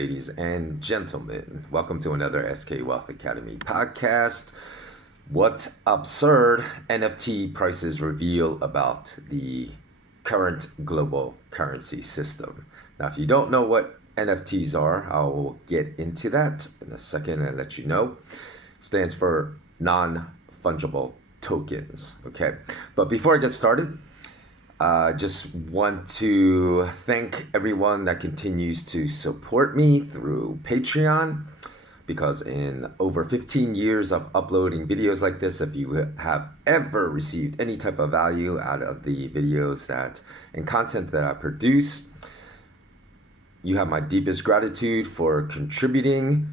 ladies and gentlemen. Welcome to another SK Wealth Academy podcast. What absurd NFT prices reveal about the current global currency system. Now, if you don't know what NFTs are, I will get into that in a second and let you know. It stands for non-fungible tokens. Okay, but before I get started, I just want to thank everyone that continues to support me through Patreon, because in over 15 years of uploading videos like this, if you have ever received any type of value out of the videos and content that I produce, you have my deepest gratitude for contributing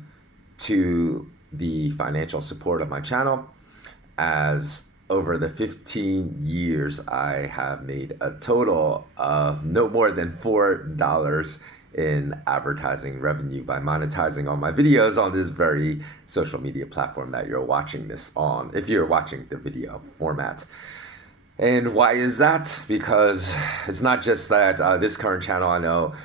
to the financial support of my channel. As over the 15 years, I have made a total of no more than $4 in advertising revenue by monetizing all my videos on this very social media platform that you're watching this on, if you're watching the video format. And why is that? Because it's not just that this current channel I know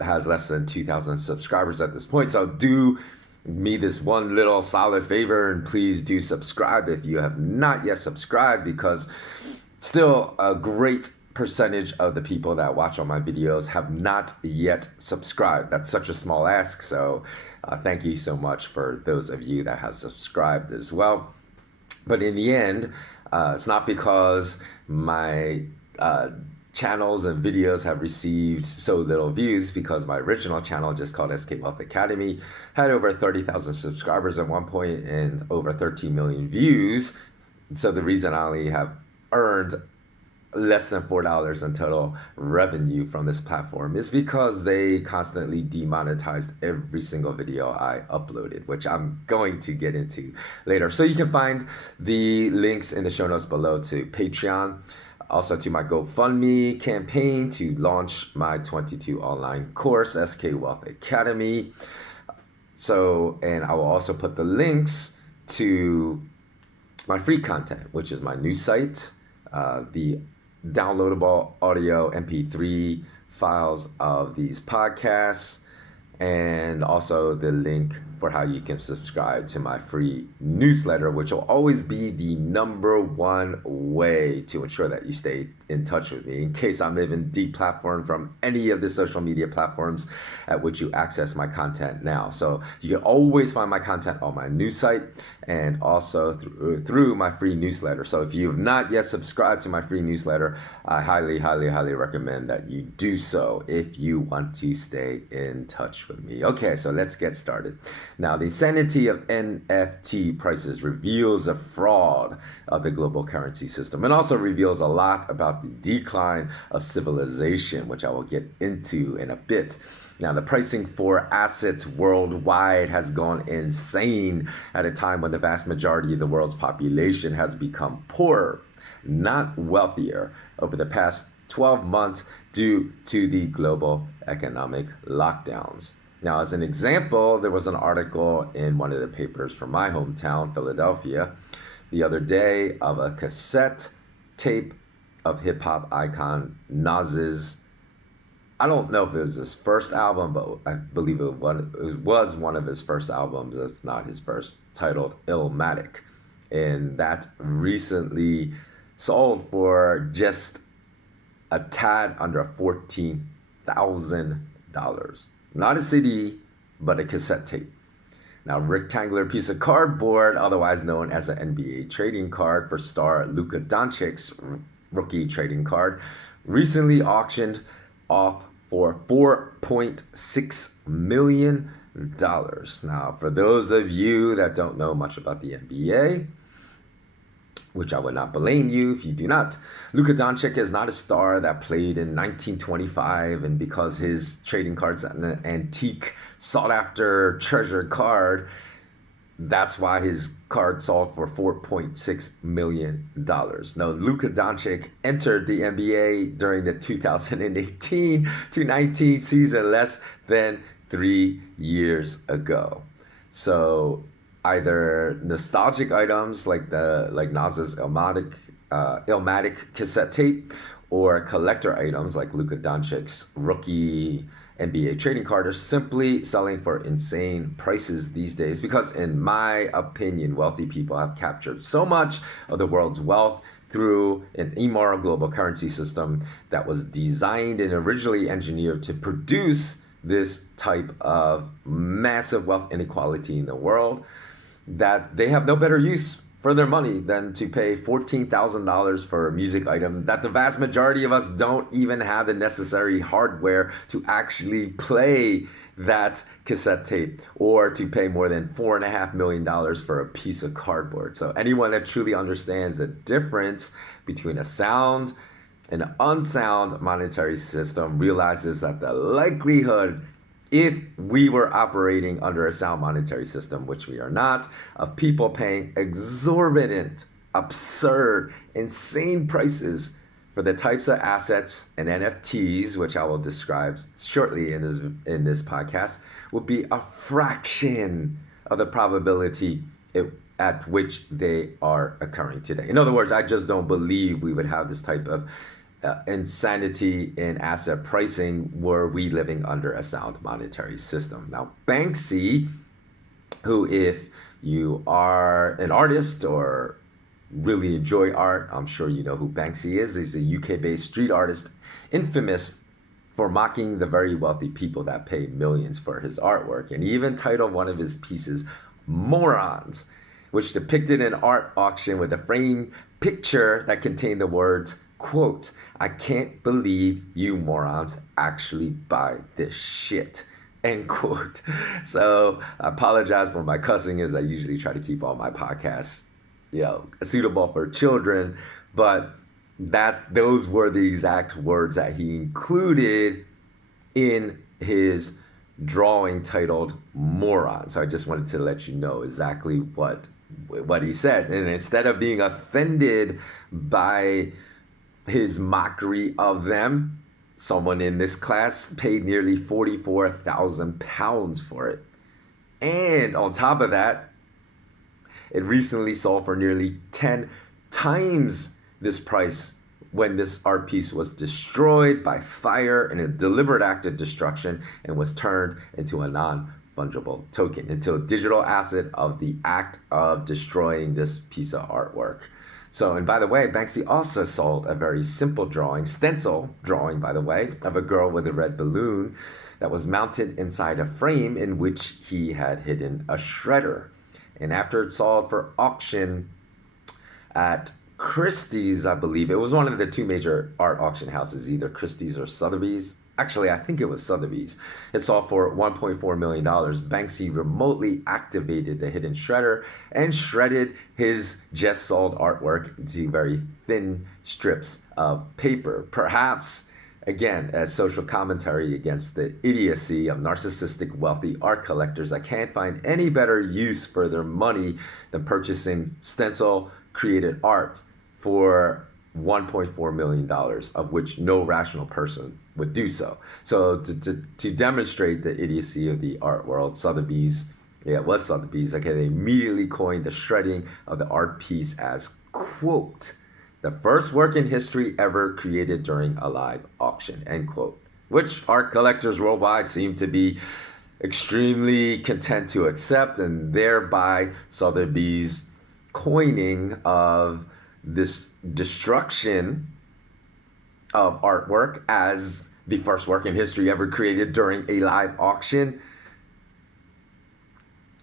has less than 2,000 subscribers at this point, so do me this one little solid favor and please do subscribe if you have not yet subscribed, because still a great percentage of the people that watch all my videos have not yet subscribed. That's such a small ask, so thank you so much for those of you that have subscribed as well. But in the end, it's not because my channels and videos have received so little views, because my original channel, just called SK Wealth Academy, had over 30,000 subscribers at one point and over 13 million views. So the reason I only have earned less than $4 in total revenue from this platform is because they constantly demonetized every single video I uploaded, which I'm going to get into later. So you can find the links in the show notes below to Patreon, also to my GoFundMe campaign to launch my 22 online course, SK Wealth Academy. So, and I will also put the links to my free content, which is my new site, the downloadable audio MP3 files of these podcasts, and also the link for how you can subscribe to my free newsletter, which will always be the #1 way to ensure that you stay in touch with me in case I'm even deplatformed from any of the social media platforms at which you access my content now. So you can always find my content on my news site and also through my free newsletter. So if you have not yet subscribed to my free newsletter, I highly, highly, highly recommend that you do so if you want to stay in touch with me. Okay, so let's get started. Now, the insanity of NFT prices reveals a fraud of the global currency system, and also reveals a lot about the decline of civilization, which I will get into in a bit. Now, the pricing for assets worldwide has gone insane at a time when the vast majority of the world's population has become poorer, not wealthier, over the past 12 months due to the global economic lockdowns. Now, as an example, there was an article in one of the papers from my hometown, Philadelphia, the other day of a cassette tape of hip-hop icon Nas's, I don't know if it was his first album, but I believe it was one of his first albums, if not his first, titled Illmatic. And that recently sold for just a tad under $14,000. Not a CD, but a cassette tape. Now, a rectangular piece of cardboard, otherwise known as an NBA trading card for star Luka Doncic's rookie trading card, recently auctioned off for $4.6 million. Now, for those of you that don't know much about the NBA, which I would not blame you if you do not, Luka Doncic is not a star that played in 1925, and because his trading card's an antique, sought-after treasure card, that's why his card sold for $4.6 million. Now, Luka Doncic entered the NBA during the 2018-19 season less than 3 years ago. So either nostalgic items like Nas's Illmatic cassette tape, or collector items like Luka Doncic's rookie NBA trading card are simply selling for insane prices these days because, in my opinion, wealthy people have captured so much of the world's wealth through an immoral global currency system that was designed and originally engineered to produce this type of massive wealth inequality in the world, that they have no better use for their money than to pay $14,000 for a music item that the vast majority of us don't even have the necessary hardware to actually play that cassette tape, or to pay more than $4.5 million for a piece of cardboard. So anyone that truly understands the difference between a sound and an unsound monetary system realizes that the likelihood, if we were operating under a sound monetary system, which we are not, of people paying exorbitant, absurd, insane prices for the types of assets and NFTs, which I will describe shortly in this podcast, will be a fraction of the probability at which they are occurring today. In other words, I just don't believe we would have this type of insanity in asset pricing were we living under a sound monetary system. Now, Banksy, who, if you are an artist or really enjoy art, I'm sure you know who Banksy is. He's a UK-based street artist, infamous for mocking the very wealthy people that pay millions for his artwork. And he even titled one of his pieces "Morons," which depicted an art auction with a framed picture that contained the words, quote, "I can't believe you morons actually buy this shit," end quote. So I apologize for my cussing, as I usually try to keep all my podcasts, suitable for children, but those were the exact words that he included in his drawing titled "Moron." So I just wanted to let you know exactly what he said. And instead of being offended by his mockery of them, someone in this class paid nearly £44,000 for it. And on top of that, it recently sold for nearly 10 times this price when this art piece was destroyed by fire in a deliberate act of destruction and was turned into a non-fungible token, into a digital asset of the act of destroying this piece of artwork. So, and by the way, Banksy also sold a very simple stencil drawing, by the way, of a girl with a red balloon that was mounted inside a frame in which he had hidden a shredder. And after it sold for auction at Christie's, I believe, it was one of the two major art auction houses, either Christie's or Sotheby's. Actually, I think it was Sotheby's. It sold for $1.4 million. Banksy remotely activated the hidden shredder and shredded his just sold artwork into very thin strips of paper. Perhaps, again, as social commentary against the idiocy of narcissistic wealthy art collectors that can't find any better use for their money than purchasing stencil created art for $1.4 million, of which no rational person would do so. So to demonstrate the idiocy of the art world, Sotheby's, it was Sotheby's, okay, they immediately coined the shredding of the art piece as, quote, "the first work in history ever created during a live auction," end quote, which art collectors worldwide seem to be extremely content to accept, and thereby Sotheby's coining of this destruction of artwork as the first work in history ever created during a live auction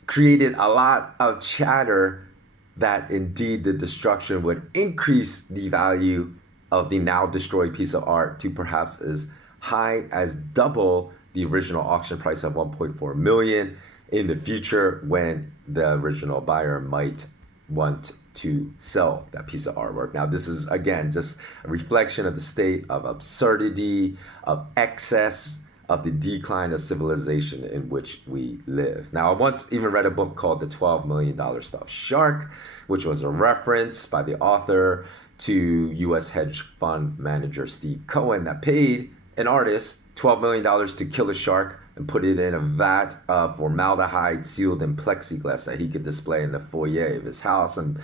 created a lot of chatter that indeed the destruction would increase the value of the now destroyed piece of art to perhaps as high as double the original auction price of $1.4 million in the future, when the original buyer might want to sell that piece of artwork. Now, this is, again, just a reflection of the state of absurdity, of excess, of the decline of civilization in which we live. Now, I once even read a book called The $12 Million Stuffed Shark, which was a reference by the author to U.S. hedge fund manager Steve Cohen that paid an artist $12 million to kill a shark and put it in a vat of formaldehyde sealed in plexiglass that he could display in the foyer of his house. And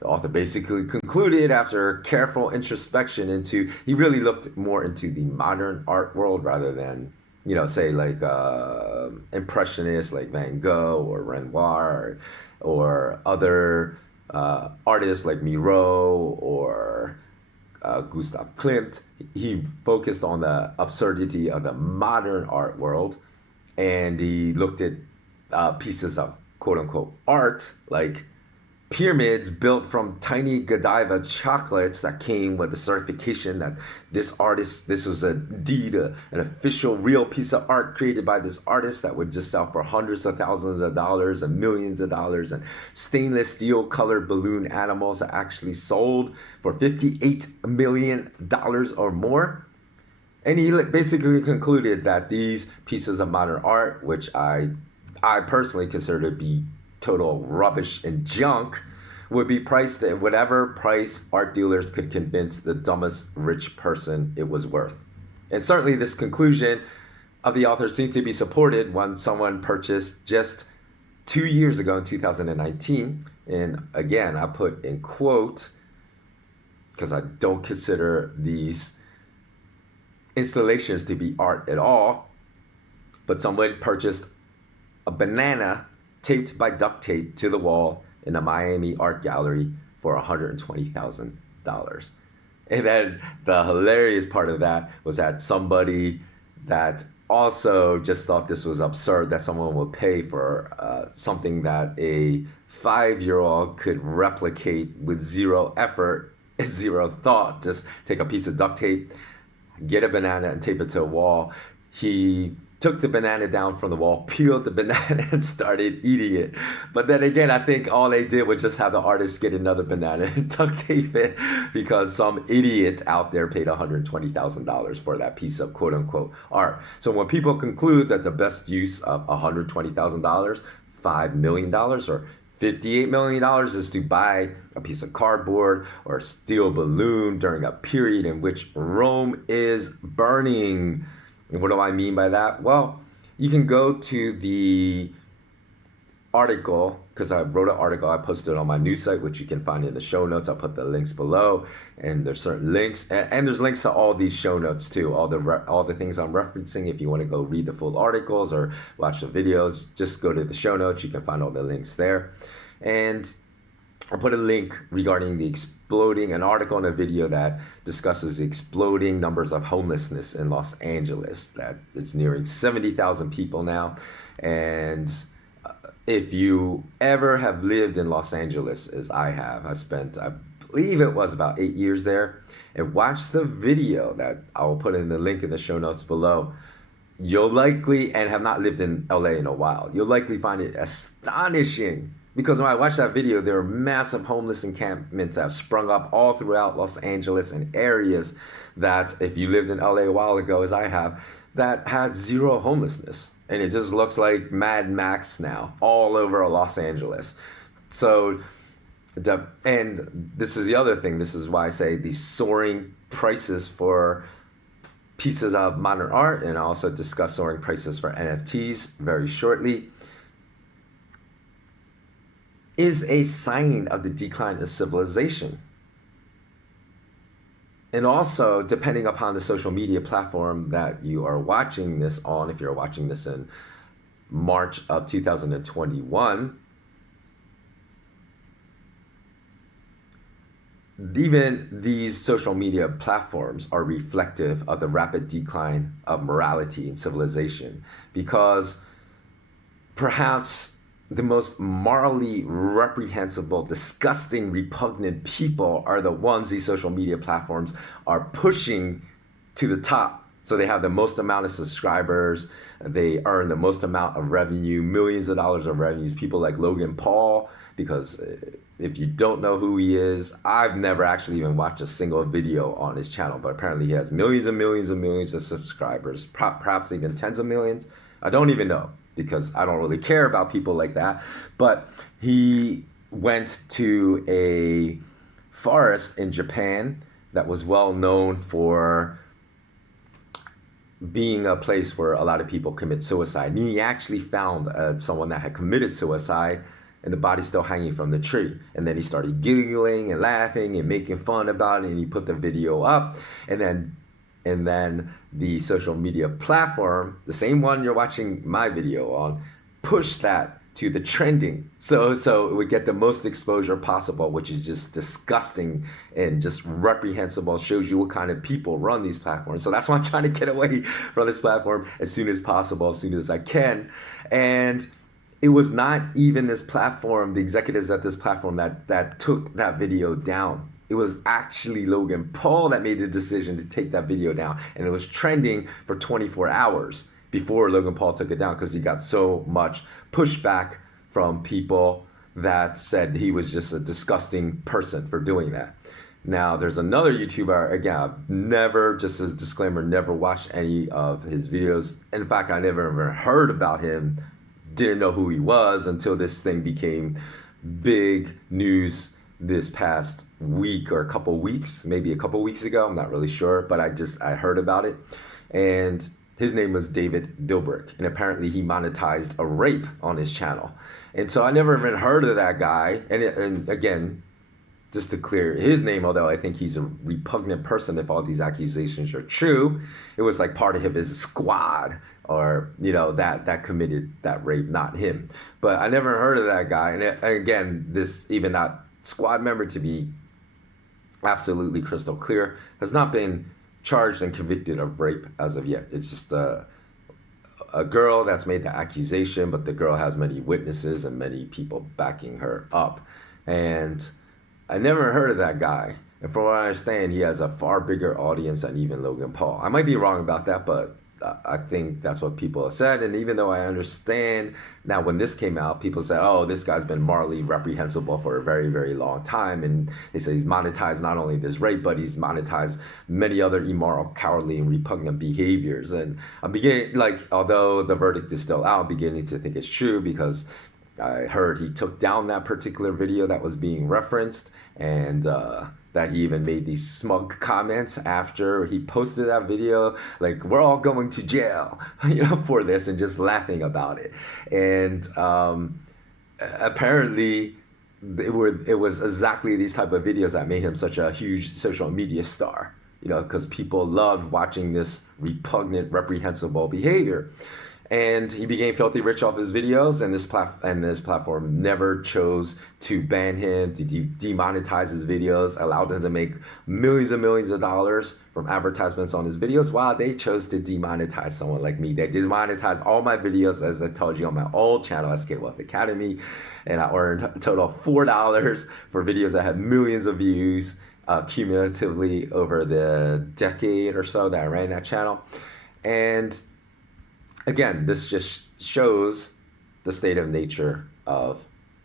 the author basically concluded, after careful introspection he really looked more into the modern art world rather than say like impressionists like Van Gogh or Renoir, or other artists like Miro or Gustav Klimt. He focused on the absurdity of the modern art world, and he looked at pieces of quote unquote art like pyramids built from tiny Godiva chocolates that came with a certification that this was indeed an official real piece of art created by this artist that would just sell for hundreds of thousands of dollars and millions of dollars, and stainless steel colored balloon animals that actually sold for $58 million or more. And he basically concluded that these pieces of modern art, which I personally consider to be total rubbish and junk, would be priced at whatever price art dealers could convince the dumbest rich person it was worth. And certainly this conclusion of the author seems to be supported when someone purchased just 2 years ago in 2019, and again, I put in quote, because I don't consider these installations to be art at all, but someone purchased a banana taped by duct tape to the wall in a Miami art gallery for $120,000. And then the hilarious part of that was that somebody that also just thought this was absurd that someone would pay for something that a 5-year-old could replicate with zero effort, zero thought. Just take a piece of duct tape, get a banana and tape it to a wall. He took the banana down from the wall, peeled the banana, and started eating it. But then again, I think all they did was just have the artist get another banana and duct tape it, because some idiot out there paid $120,000 for that piece of quote unquote art. So when people conclude that the best use of $120,000, $5 million, or $58 million is to buy a piece of cardboard or a steel balloon during a period in which Rome is burning. And what do I mean by that? Well, you can go to the article, because I wrote an article, I posted it on my news site, which you can find in the show notes. I'll put the links below, and there's certain links, and there's links to all these show notes too, all the things I'm referencing. If you want to go read the full articles or watch the videos, just go to the show notes. You can find all the links there. And I'll put a link regarding an article and a video that discusses the exploding numbers of homelessness in Los Angeles, that it's nearing 70,000 people now. And if you ever have lived in Los Angeles, as I have, I believe it was about 8 years there, and watch the video that I will put in the link in the show notes below. You'll likely, and have not lived in LA in a while, you'll likely find it astonishing. Because when I watched that video, there were massive homeless encampments that have sprung up all throughout Los Angeles, and areas that, if you lived in LA a while ago, as I have, that had zero homelessness. And it just looks like Mad Max now, all over Los Angeles. So, and this is the other thing. This is why I say these soaring prices for pieces of modern art, and I'll also discuss soaring prices for NFTs very shortly, is a sign of the decline of civilization. And also, depending upon the social media platform that you are watching this on, if you're watching this in March of 2021, even these social media platforms are reflective of the rapid decline of morality and civilization, because perhaps the most morally reprehensible, disgusting, repugnant people are the ones these social media platforms are pushing to the top. So they have the most amount of subscribers, they earn the most amount of revenue, millions of dollars of revenues. People like Logan Paul, because if you don't know who he is, I've never actually even watched a single video on his channel, but apparently he has millions and millions and millions of subscribers, perhaps even tens of millions. I don't even know, because I don't really care about people like that. But he went to a forest in Japan that was well known for being a place where a lot of people commit suicide. And he actually found someone that had committed suicide, and the body's still hanging from the tree. And then he started giggling and laughing and making fun about it, and he put the video up. And then and then the social media platform, the same one you're watching my video on, push that to the trending. So it would get the most exposure possible, which is just disgusting and just reprehensible. Shows you what kind of people run these platforms. So that's why I'm trying to get away from this platform as soon as possible, as soon as I can. And it was not even this platform, the executives at this platform that took that video down. It was actually Logan Paul that made the decision to take that video down. And it was trending for 24 hours before Logan Paul took it down because he got so much pushback from people that said he was just a disgusting person for doing that. Now, there's another YouTuber, again, I've never, just as a disclaimer, never watched any of his videos. In fact, I never even heard about him, didn't know who he was until this thing became big news this past week or a couple weeks, maybe a couple weeks ago. I'm not really sure, but I heard about it. And his name was David Dobrik, and apparently he monetized a rape on his channel. And so I never even heard of that guy. And again, just to clear his name, although I think he's a repugnant person if all these accusations are true, it was like part of his squad or, that committed that rape, not him. But I never heard of that guy. And again, even that squad member, to be absolutely crystal clear, has not been charged and convicted of rape as of yet. It's just a girl that's made the accusation, but the girl has many witnesses and many people backing her up. And I never heard of that guy. And from what I understand, he has a far bigger audience than even Logan Paul. I might be wrong about that, but I think that's what people have said. And even though I understand now, when this came out, people said, oh, this guy's been morally reprehensible for a very, very long time. And they say he's monetized not only this rape, but he's monetized many other immoral, cowardly, and repugnant behaviors. And I'm beginning, although the verdict is still out, I'm beginning to think it's true because I heard he took down that particular video that was being referenced, and that he even made these smug comments after he posted that video, like, we're all going to jail, for this, and just laughing about it. And apparently it was exactly these type of videos that made him such a huge social media star, because people loved watching this repugnant, reprehensible behavior. And he became filthy rich off his videos, and this platform never chose to ban him, to demonetize his videos, allowed him to make millions and millions of dollars from advertisements on his videos, while they chose to demonetize someone like me. They demonetized all my videos, as I told you, on my old channel, SK Wealth Academy, and I earned a total of $4 for videos that had millions of views cumulatively over the decade or so that I ran that channel. And again, this just shows the state of nature of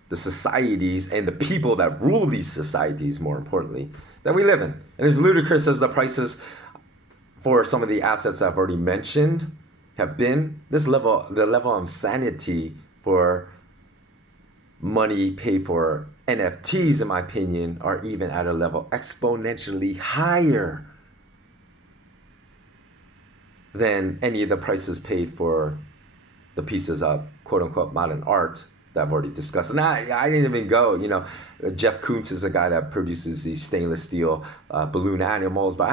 the societies and the people that rule these societies, more importantly, that we live in. And as ludicrous as the prices for some of the assets I've already mentioned have been, the level of insanity for money paid for NFTs, in my opinion, are even at a level exponentially higher than any of the prices paid for the pieces of quote-unquote modern art that I've already discussed. And I didn't even go, Jeff Koons is a guy that produces these stainless steel balloon animals, but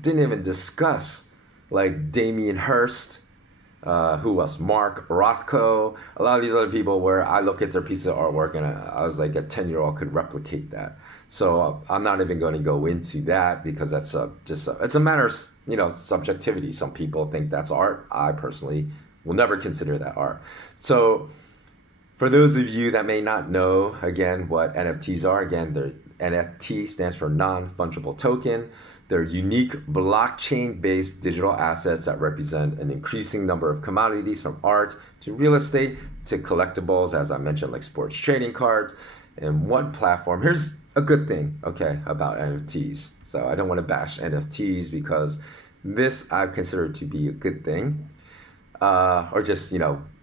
didn't even discuss like Damien Hirst, who else? Mark Rothko, a lot of these other people where I look at their piece of artwork and I was like, a 10-year-old could replicate that. So I'm not even going to go into that because that's it's a matter of, subjectivity. Some people think that's art. I personally will never consider that art. So for those of you that may not know, again, what NFTs are, again, the NFT stands for Non-Fungible Token. They're unique blockchain-based digital assets that represent an increasing number of commodities, from art to real estate to collectibles, as I mentioned, like sports trading cards. And one platform, here's a good thing, okay, about NFTs. So I don't want to bash NFTs because this I consider to be a good thing. Or just,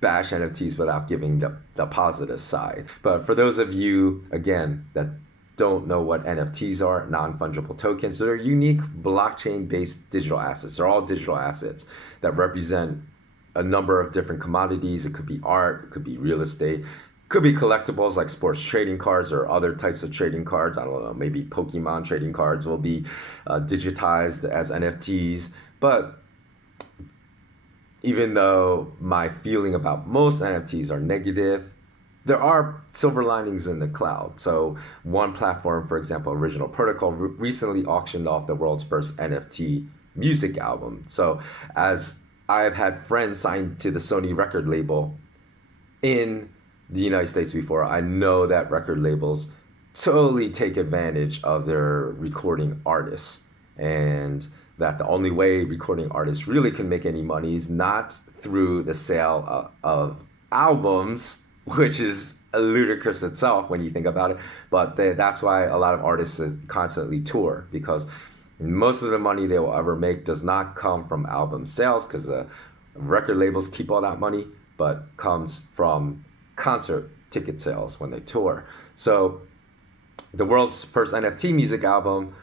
bash NFTs without giving the positive side. But for those of you, again, that don't know what NFTs are, non-fungible tokens, they're unique blockchain-based digital assets. They're all digital assets that represent a number of different commodities. It could be art, it could be real estate, Could be collectibles like sports trading cards or other types of trading cards. I don't know, maybe Pokemon trading cards will be digitized as NFTs. But even though my feeling about most NFTs are negative, there are silver linings in the cloud. So one platform, for example, Original Protocol, recently auctioned off the world's first NFT music album. So as I've had friends signed to the Sony record label in the United States before, I know that record labels totally take advantage of their recording artists, and that the only way recording artists really can make any money is not through the sale of albums, which is ludicrous itself when you think about it. But that's why a lot of artists constantly tour, because most of the money they will ever make does not come from album sales, because the record labels keep all that money, but comes from concert ticket sales when they tour. So the world's first NFT music album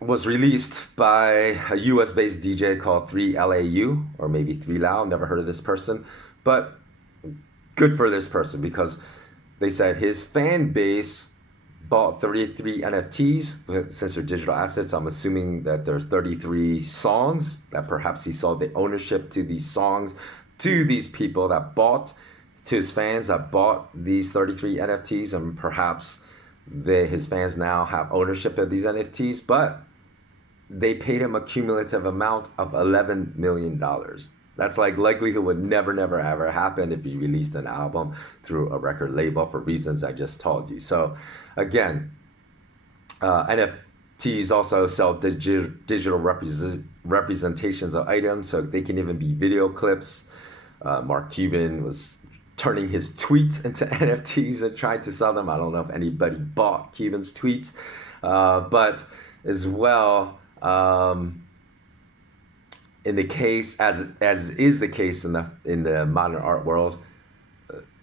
was released by a US-based DJ called 3LAU, or maybe 3Lau, never heard of this person, but good for this person, because they said his fan base bought 33 NFTs. Since they're digital assets, I'm assuming that there's 33 songs, that perhaps he sold the ownership to these songs to these people that bought, to his fans that bought these 33 NFTs, and perhaps his fans now have ownership of these NFTs, but they paid him a cumulative amount of $11 million. That's like likelihood would never ever happen if he released an album through a record label for reasons I just told you. So again, NFTs also sell digital representations of items, so they can even be video clips. Mark Cuban was turning his tweets into NFTs and trying to sell them. I don't know if anybody bought Cuban's tweets, but as well, in the case, as is the case in the modern art world,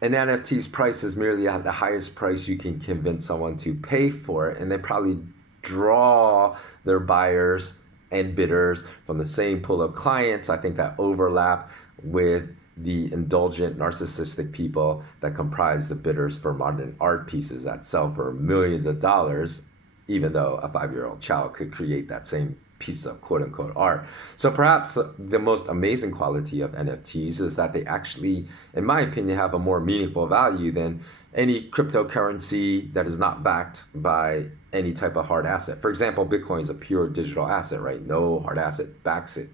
an NFT's price is merely the highest price you can convince someone to pay for it, and they probably draw their buyers and bidders from the same pool of clients, I think, that overlap with the indulgent, narcissistic people that comprise the bidders for modern art pieces that sell for millions of dollars, even though a 5-year-old child could create that same piece of quote-unquote art. So perhaps the most amazing quality of NFTs is that they actually, in my opinion, have a more meaningful value than any cryptocurrency that is not backed by any type of hard asset. For example, Bitcoin is a pure digital asset, right? No hard asset backs it.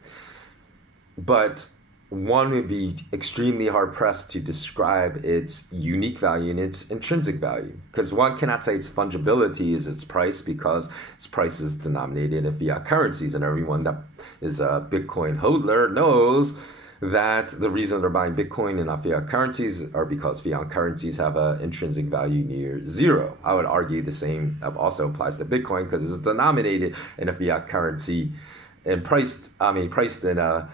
But one would be extremely hard-pressed to describe its unique value and its intrinsic value, because one cannot say its fungibility is its price, because its price is denominated in fiat currencies, and everyone that is a Bitcoin hodler knows that the reason they're buying Bitcoin and not fiat currencies are because fiat currencies have an intrinsic value near zero. I would argue the same also applies to Bitcoin, because it's denominated in a fiat currency and priced in a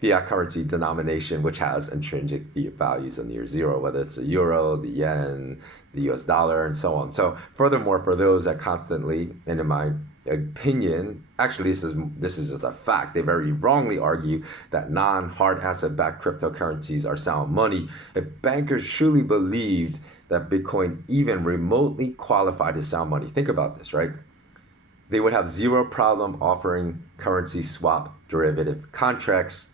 fiat currency denomination, which has intrinsic fiat values of near zero, whether it's the euro, the yen, the US dollar, and so on. So furthermore, for those that constantly, and in my opinion, actually this is just a fact, they very wrongly argue that non-hard asset-backed cryptocurrencies are sound money. If bankers truly believed that Bitcoin even remotely qualified as sound money, think about this, right? They would have zero problem offering currency swap derivative contracts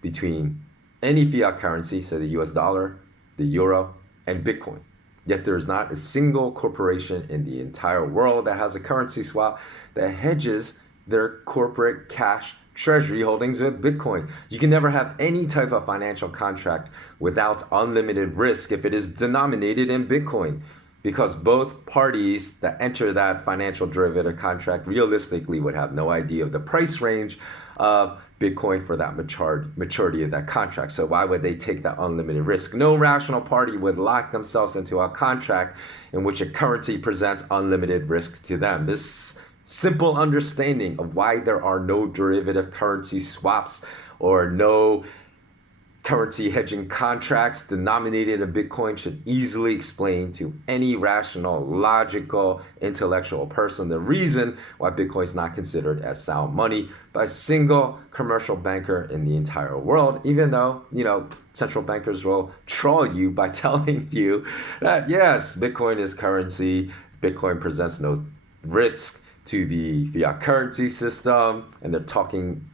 between any fiat currency, so the US dollar, the euro, and Bitcoin. Yet there's not a single corporation in the entire world that has a currency swap that hedges their corporate cash treasury holdings with Bitcoin. You can never have any type of financial contract without unlimited risk if it is denominated in Bitcoin, because both parties that enter that financial derivative contract realistically would have no idea of the price range of Bitcoin for that maturity of that contract. So why would they take that unlimited risk? No rational party would lock themselves into a contract in which a currency presents unlimited risk to them. This simple understanding of why there are no derivative currency swaps or no currency hedging contracts denominated in Bitcoin should easily explain to any rational, logical, intellectual person the reason why Bitcoin is not considered as sound money by a single commercial banker in the entire world, even though, central bankers will troll you by telling you that, yes, Bitcoin is currency, Bitcoin presents no risk to the fiat currency system, and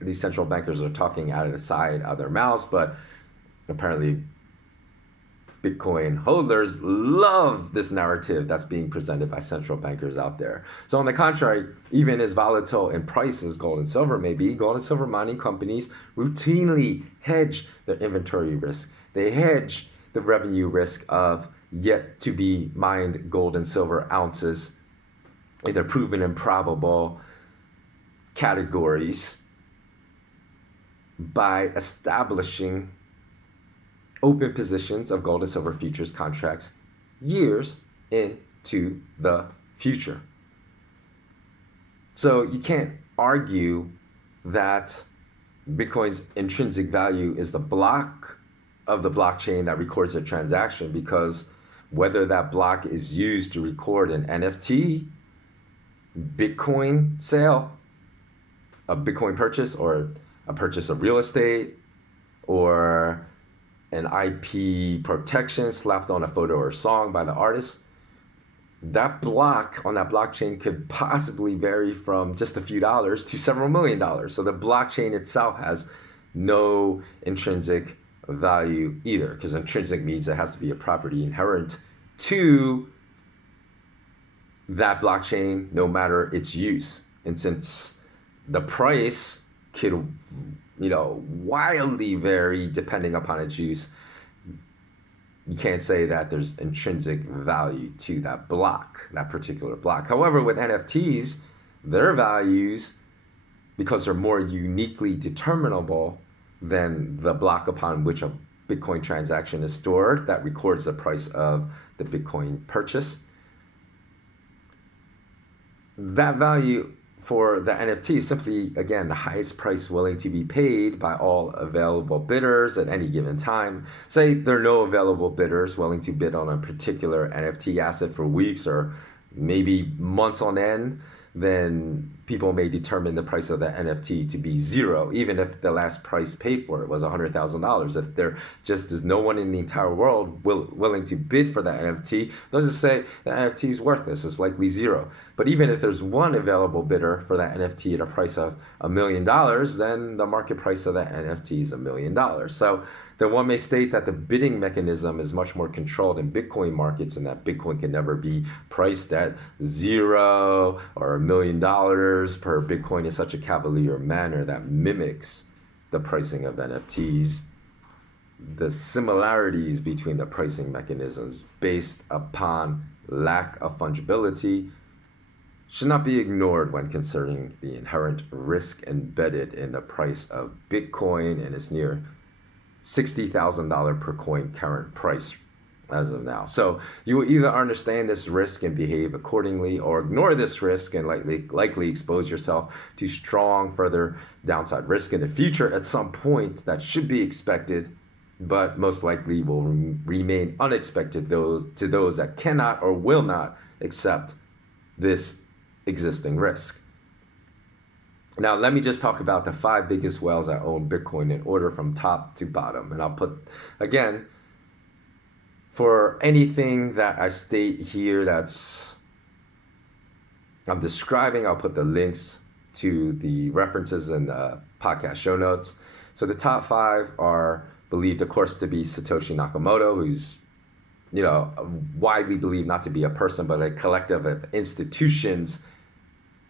these central bankers are talking out of the side of their mouths, but apparently Bitcoin holders love this narrative that's being presented by central bankers out there. So on the contrary, even as volatile in price as gold and silver may be, gold and silver mining companies routinely hedge their inventory risk. They hedge the revenue risk of yet to be mined gold and silver ounces in their proven and probable categories by establishing open positions of gold and silver futures contracts years into the future. So you can't argue that Bitcoin's intrinsic value is the block of the blockchain that records a transaction, because whether that block is used to record an NFT, Bitcoin sale, a Bitcoin purchase, or a purchase of real estate, or an IP protection slapped on a photo or song by the artist, that block on that blockchain could possibly vary from just a few dollars to several $million. So the blockchain itself has no intrinsic value either, because intrinsic means it has to be a property inherent to that blockchain, no matter its use. And since the price could wildly vary depending upon its use, you can't say that there's intrinsic value to that block, that particular block. However, with NFTs, their values, because they're more uniquely determinable than the block upon which a Bitcoin transaction is stored that records the price of the Bitcoin purchase, that value for the NFT is simply, again, the highest price willing to be paid by all available bidders at any given time. Say there are no available bidders willing to bid on a particular NFT asset for weeks or maybe months on end, then people may determine the price of the NFT to be zero, even if the last price paid for it was $100,000. If there just is no one in the entire world willing to bid for that NFT, they'll just say the NFT is worthless, it's likely zero. But even if there's one available bidder for that NFT at a price of $1 million, then the market price of that NFT is $1 million. So then one may state that the bidding mechanism is much more controlled in Bitcoin markets, and that Bitcoin can never be priced at zero or $1 million per Bitcoin in such a cavalier manner that mimics the pricing of NFTs. The similarities between the pricing mechanisms based upon lack of fungibility should not be ignored when considering the inherent risk embedded in the price of Bitcoin and its near $60,000 per coin current price as of now. So you will either understand this risk and behave accordingly, or ignore this risk and likely expose yourself to strong further downside risk in the future at some point that should be expected, but most likely will remain unexpected to those that cannot or will not accept this existing risk. Now, let me just talk about the 5 biggest whales that own Bitcoin in order from top to bottom. And I'll put, again, for anything that I state here I'm describing, I'll put the links to the references in the podcast show notes. So the top 5 are believed, of course, to be Satoshi Nakamoto, who's widely believed not to be a person, but a collective of institutions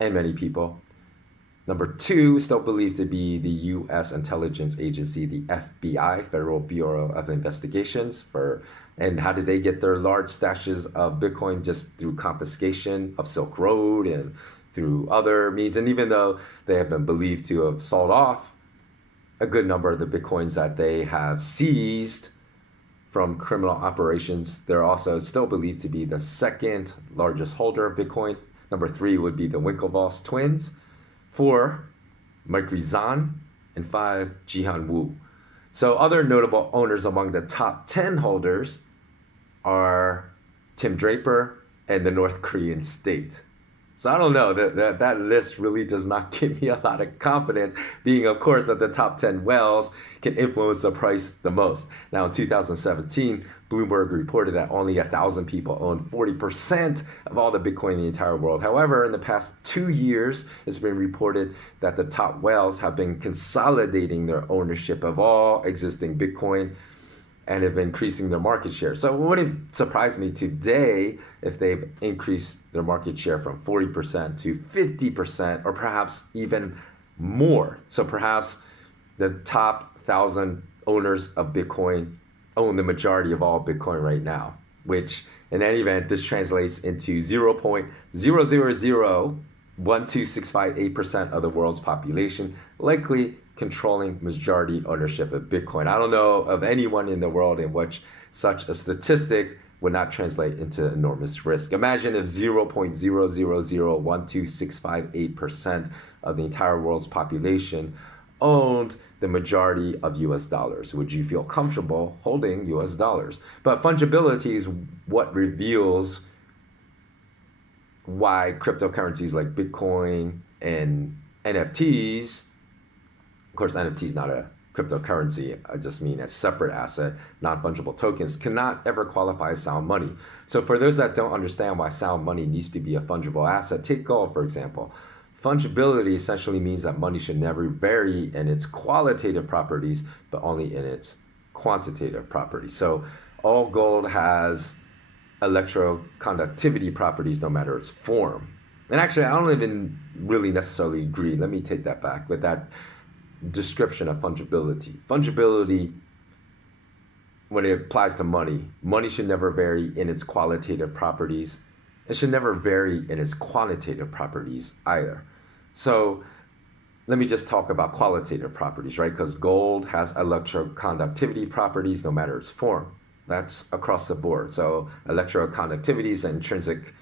and many people. Number 2, still believed to be the U.S. intelligence agency, the FBI, Federal Bureau of Investigations. And how did they get their large stashes of Bitcoin? Just through confiscation of Silk Road and through other means. And even though they have been believed to have sold off a good number of the Bitcoins that they have seized from criminal operations, they're also still believed to be the second largest holder of Bitcoin. Number 3 would be the Winklevoss twins. 4, Mike Rizan, and 5, Jihan Wu. So other notable owners among the top 10 holders are Tim Draper and the North Korean state. So I don't know, that list really does not give me a lot of confidence, being of course that the top 10 whales can influence the price the most. Now in 2017, Bloomberg reported that only 1,000 people own 40% of all the Bitcoin in the entire world. However, in the past 2 years, it's been reported that the top whales have been consolidating their ownership of all existing Bitcoin and have been increasing their market share. So it wouldn't surprise me today if they've increased their market share from 40% to 50% or perhaps even more. So perhaps the top 1,000 owners of Bitcoin own the majority of all Bitcoin right now, which in any event, this translates into 0.0001265.8% of the world's population, likely controlling majority ownership of Bitcoin. I don't know of anyone in the world in which such a statistic would not translate into enormous risk. Imagine if 0.0001265.8% of the entire world's population owned the majority of US dollars. Would you feel comfortable holding US dollars? But fungibility is what reveals why cryptocurrencies like Bitcoin and NFTs, of course, NFT is not a cryptocurrency, I just mean a separate asset, non-fungible tokens, cannot ever qualify as sound money. So for those that don't understand why sound money needs to be a fungible asset, take gold, for example. Fungibility essentially means that money should never vary in its qualitative properties, but only in its quantitative properties. So all gold has electroconductivity properties no matter its form. And actually, I don't even really necessarily agree. Let me take that back with that description of fungibility. Fungibility, when it applies to money, money should never vary in its qualitative properties. It should never vary in its quantitative properties either. So let me just talk about qualitative properties, right? Because gold has electroconductivity properties no matter its form. That's across the board. So electroconductivity is an intrinsic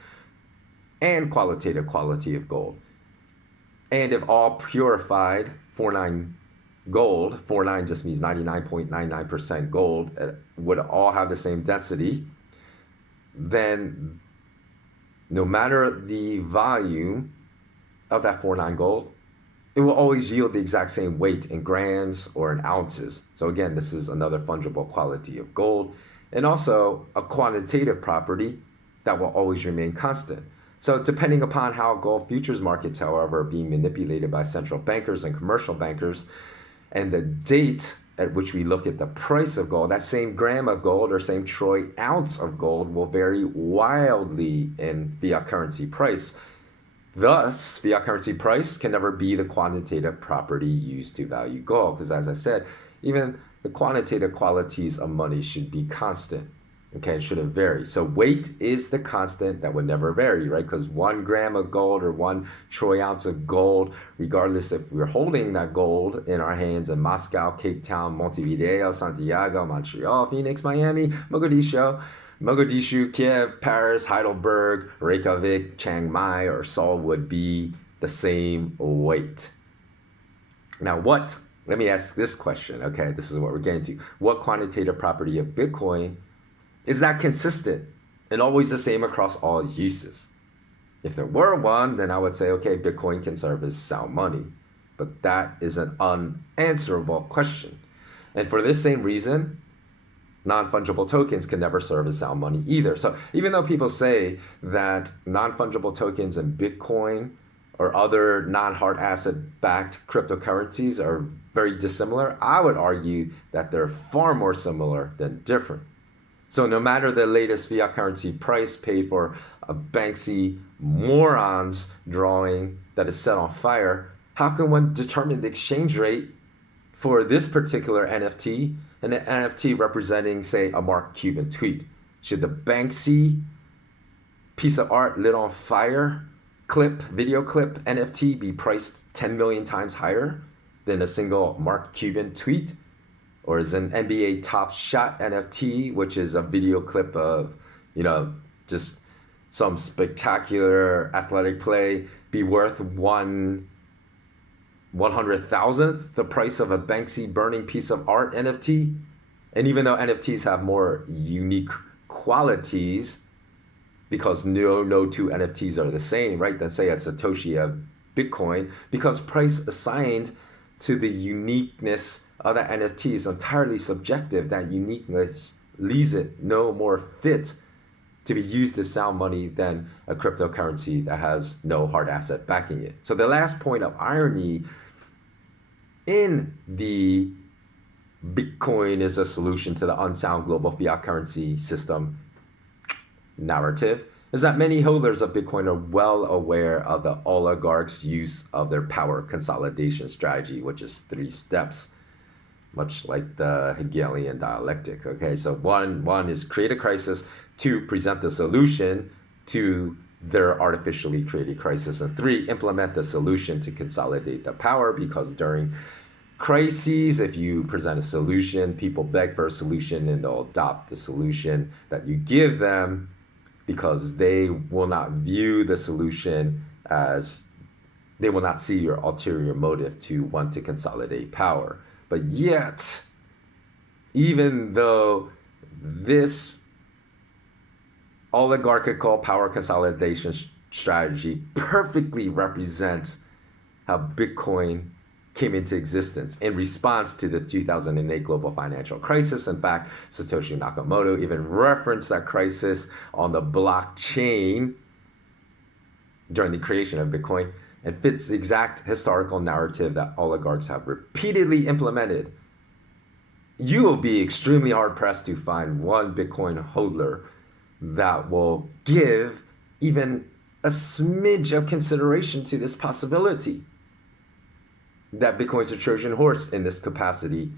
and qualitative quality of gold. And if all purified 49 gold, 49 just means 99.99% gold, would all have the same density, then no matter the volume of that 49 gold, it will always yield the exact same weight in grams or in ounces. So again, this is another fungible quality of gold, and also a quantitative property that will always remain constant. So depending upon how gold futures markets, however, are being manipulated by central bankers and commercial bankers, and the date at which we look at the price of gold, that same gram of gold or same troy ounce of gold will vary wildly in fiat currency price. Thus, fiat currency price can never be the quantitative property used to value gold, because as I said, even the quantitative qualities of money should be constant. Okay, it shouldn't vary. So weight is the constant that would never vary, right? Because 1 gram of gold or 1 troy ounce of gold, regardless if we're holding that gold in our hands in Moscow, Cape Town, Montevideo, Santiago, Montreal, Phoenix, Miami, Mogadishu, Kiev, Paris, Heidelberg, Reykjavik, Chiang Mai, or Seoul would be the same weight. Now let me ask this question, okay? This is what we're getting to. What quantitative property of Bitcoin is that consistent and always the same across all uses? If there were one, then I would say, okay, Bitcoin can serve as sound money. But that is an unanswerable question. And for this same reason, non-fungible tokens can never serve as sound money either. So even though people say that non-fungible tokens and Bitcoin or other non-hard asset-backed cryptocurrencies are very dissimilar, I would argue that they're far more similar than different. So no matter the latest fiat currency price paid for a Banksy moron's drawing that is set on fire, how can one determine the exchange rate for this particular NFT, and an NFT representing, say, a Mark Cuban tweet? Should the Banksy piece of art lit on fire video clip NFT be priced 10 million times higher than a single Mark Cuban tweet? Or is an NBA Top Shot NFT, which is a video clip of, just some spectacular athletic play, be worth $1 100,000th the price of a Banksy burning piece of art NFT. And even though NFTs have more unique qualities, because no two NFTs are the same, right? Than say a Satoshi of Bitcoin, because price assigned to the uniqueness of the NFT is entirely subjective. That uniqueness leaves it no more fit to be used as sound money than a cryptocurrency that has no hard asset backing it. So the last point of irony in the Bitcoin is a solution to the unsound global fiat currency system narrative is that many holders of Bitcoin are well aware of the oligarchs' use of their power consolidation strategy, which is 3 steps, much like the Hegelian dialectic. Okay, so one is create a crisis, 2, present the solution to their artificially created crisis, and 3, implement the solution to consolidate the power, because during crises, if you present a solution, people beg for a solution and they'll adopt the solution that you give them, because they will not view the solution as, they will not see your ulterior motive to want to consolidate power. But yet, even though this oligarchical power consolidation strategy perfectly represents how Bitcoin came into existence in response to the 2008 global financial crisis. In fact, Satoshi Nakamoto even referenced that crisis on the blockchain during the creation of Bitcoin, and fits the exact historical narrative that oligarchs have repeatedly implemented. You will be extremely hard-pressed to find one Bitcoin holder that will give even a smidge of consideration to this possibility that Bitcoin's a Trojan horse in this capacity.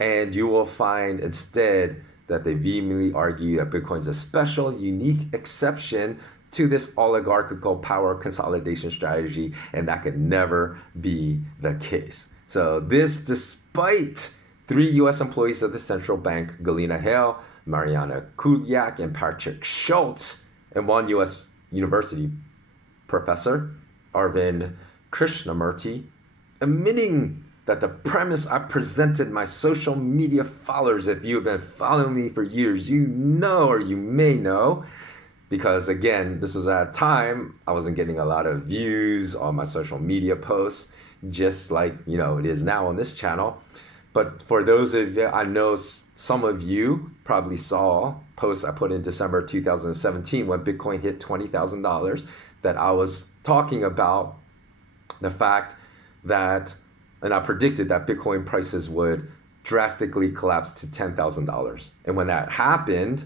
And you will find instead that they vehemently argue that Bitcoin's a special, unique exception to this oligarchical power consolidation strategy, and that could never be the case. So this, despite 3 U.S. employees of the central bank, Galina Hale, Mariana Kuliak, and Patrick Schultz, and 1 U.S. university professor, Arvind Krishnamurti, admitting that the premise I presented my social media followers, if you have been following me for years, you know, or you may know, because again, this was at a time I wasn't getting a lot of views on my social media posts, just like, you know, it is now on this channel. But for those of you, I know some of you probably saw posts I put in December 2017 when Bitcoin hit $20,000, that I was talking about the fact that, and I predicted that Bitcoin prices would drastically collapse to $10,000. And when that happened,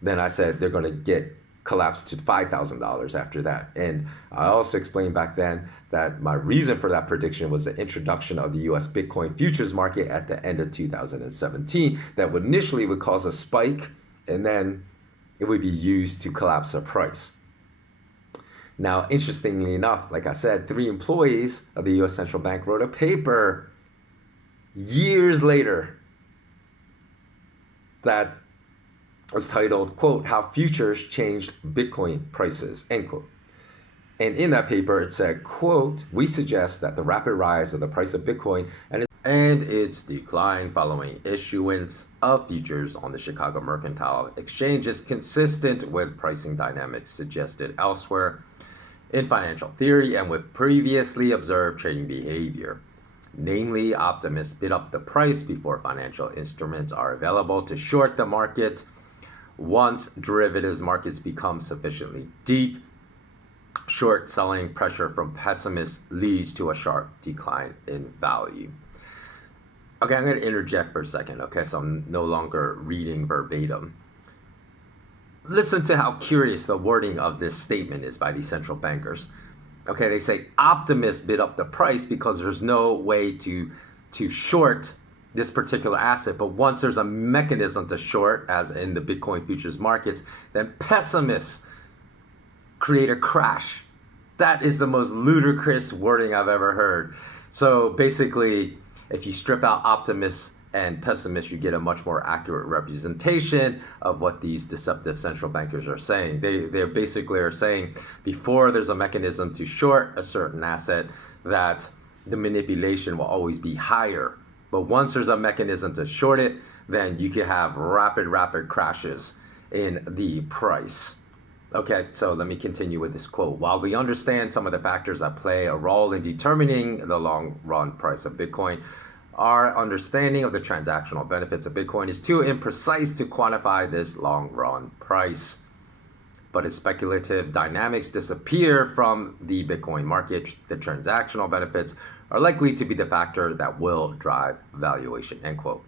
then I said they're going to get collapsed to $5,000 after that. And I also explained back then that my reason for that prediction was the introduction of the US Bitcoin futures market at the end of 2017 that would initially would cause a spike, and then it would be used to collapse the price. Now, interestingly enough, like I said, 3 employees of the U.S. Central Bank wrote a paper years later that was titled, quote, "How Futures Changed Bitcoin Prices," end quote. And in that paper, it said, quote, "We suggest that the rapid rise of the price of Bitcoin and its decline following issuance of futures on the Chicago Mercantile Exchange is consistent with pricing dynamics suggested elsewhere in financial theory and with previously observed trading behavior. Namely, optimists bid up the price before financial instruments are available to short the market. Once derivatives markets become sufficiently deep, short selling pressure from pessimists leads to a sharp decline in value." Okay, I'm going to interject for a second, okay, so I'm no longer reading verbatim. Listen to how curious the wording of this statement is by these central bankers. Okay, they say optimists bid up the price because there's no way to short this particular asset. But once there's a mechanism to short, as in the Bitcoin futures markets, then pessimists create a crash. That is the most ludicrous wording I've ever heard. So basically, if you strip out optimists and pessimists, you get a much more accurate representation of what these deceptive central bankers are saying. They basically are saying before there's a mechanism to short a certain asset, that the manipulation will always be higher. But once there's a mechanism to short it, then you can have rapid crashes in the price. Okay, so let me continue with this quote. While we understand some of the factors that play a role in determining the long run price of Bitcoin, our understanding of the transactional benefits of Bitcoin is too imprecise to quantify this long run price. But as speculative dynamics disappear from the Bitcoin market, the transactional benefits are likely to be the factor that will drive valuation, end quote.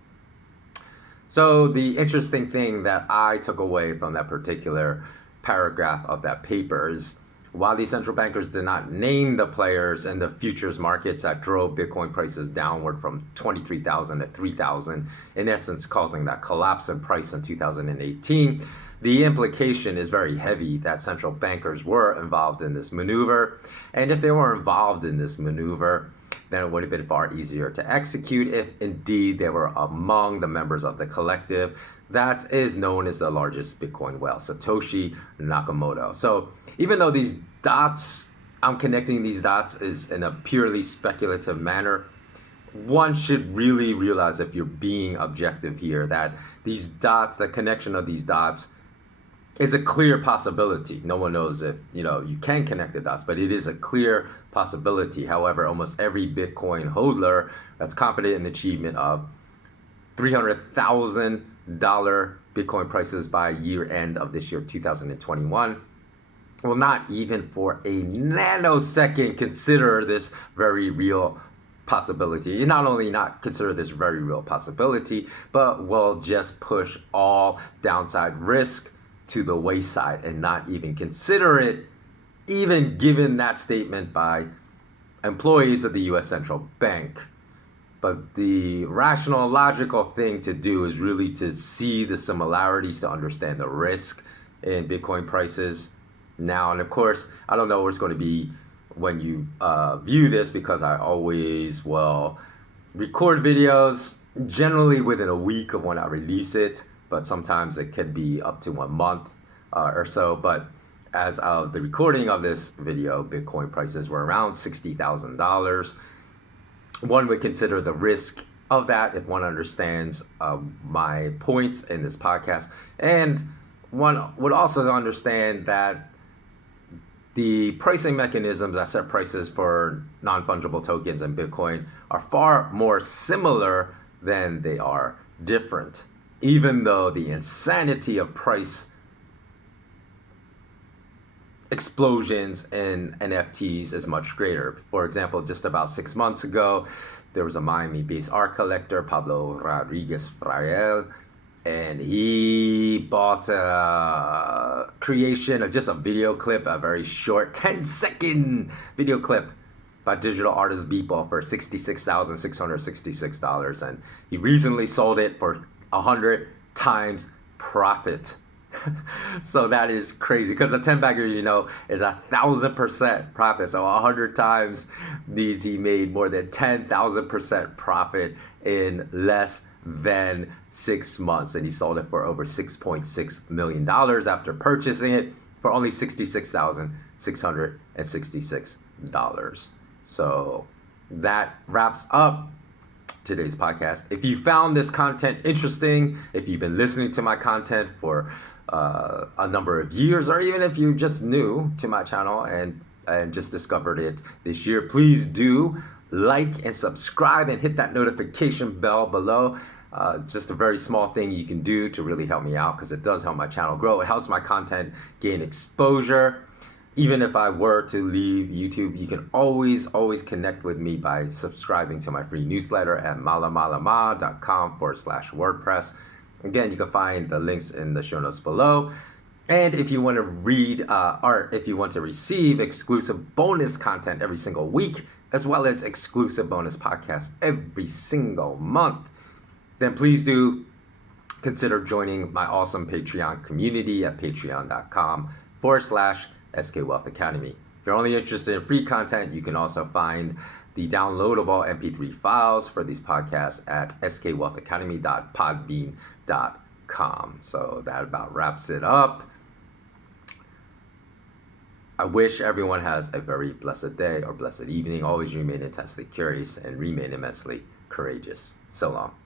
So the interesting thing that I took away from that particular paragraph of that paper is, while these central bankers did not name the players in the futures markets that drove Bitcoin prices downward from 23,000 to 3,000, in essence causing that collapse in price in 2018, the implication is very heavy that central bankers were involved in this maneuver. And if they were involved in this maneuver, then it would have been far easier to execute if indeed they were among the members of the collective that is known as the largest Bitcoin whale, Satoshi Nakamoto. So even though these dots, I'm connecting these dots is in a purely speculative manner, one should really realize, if you're being objective here, that these dots, the connection of these dots is a clear possibility. No one knows if you can connect the dots, but it is a clear possibility. However, almost every Bitcoin hodler that's confident in the achievement of $300,000 Bitcoin prices by year end of this year, 2021, will not even for a nanosecond consider this very real possibility. You not only not consider this very real possibility, but will just push all downside risk to the wayside and not even consider it, even given that statement by employees of the US Central Bank. But the rational, logical thing to do is really to see the similarities, to understand the risk in Bitcoin prices now. And of course, I don't know where it's going to be when you view this, because I always will record videos generally within a week of when I release it, but sometimes it could be up to 1 month or so. But as of the recording of this video, Bitcoin prices were around $60,000. One would consider the risk of that if one understands my points in this podcast. And one would also understand that the pricing mechanisms that set prices for non-fungible tokens and Bitcoin are far more similar than they are different, even though the insanity of price explosions in NFTs is much greater. For example, just about 6 months ago, there was a Miami-based art collector, Pablo Rodriguez Frael, and he bought a creation of just a video clip, a very short 10-second video clip by digital artist Beeple for $66,666, and he recently sold it for 100 times profit. So that is crazy, because a 10-bagger, is 1,000% profit. So 100 times these, he made more than 10,000% profit in less than 6 months, and he sold it for over $6.6 million after purchasing it for only $66,666. So that wraps up today's podcast. If you found this content interesting, if you've been listening to my content for a number of years, or even if you're just new to my channel and just discovered it this year, please do like and subscribe and hit that notification bell below. Just a very small thing you can do to really help me out, because it does help my channel grow. It helps my content gain exposure. Even if I were to leave YouTube, you can always connect with me by subscribing to my free newsletter at malamalama.com/WordPress. Again, you can find the links in the show notes below. And if you want to read or if you want to receive exclusive bonus content every single week, as well as exclusive bonus podcasts every single month, then please do consider joining my awesome Patreon community at patreon.com/skwealthacademy. If you're only interested in free content, you can also find the downloadable MP3 files for these podcasts at skwealthacademy.podbean.com. So that about wraps it up. I wish everyone has a very blessed day or blessed evening. Always remain intensely curious and remain immensely courageous. So long.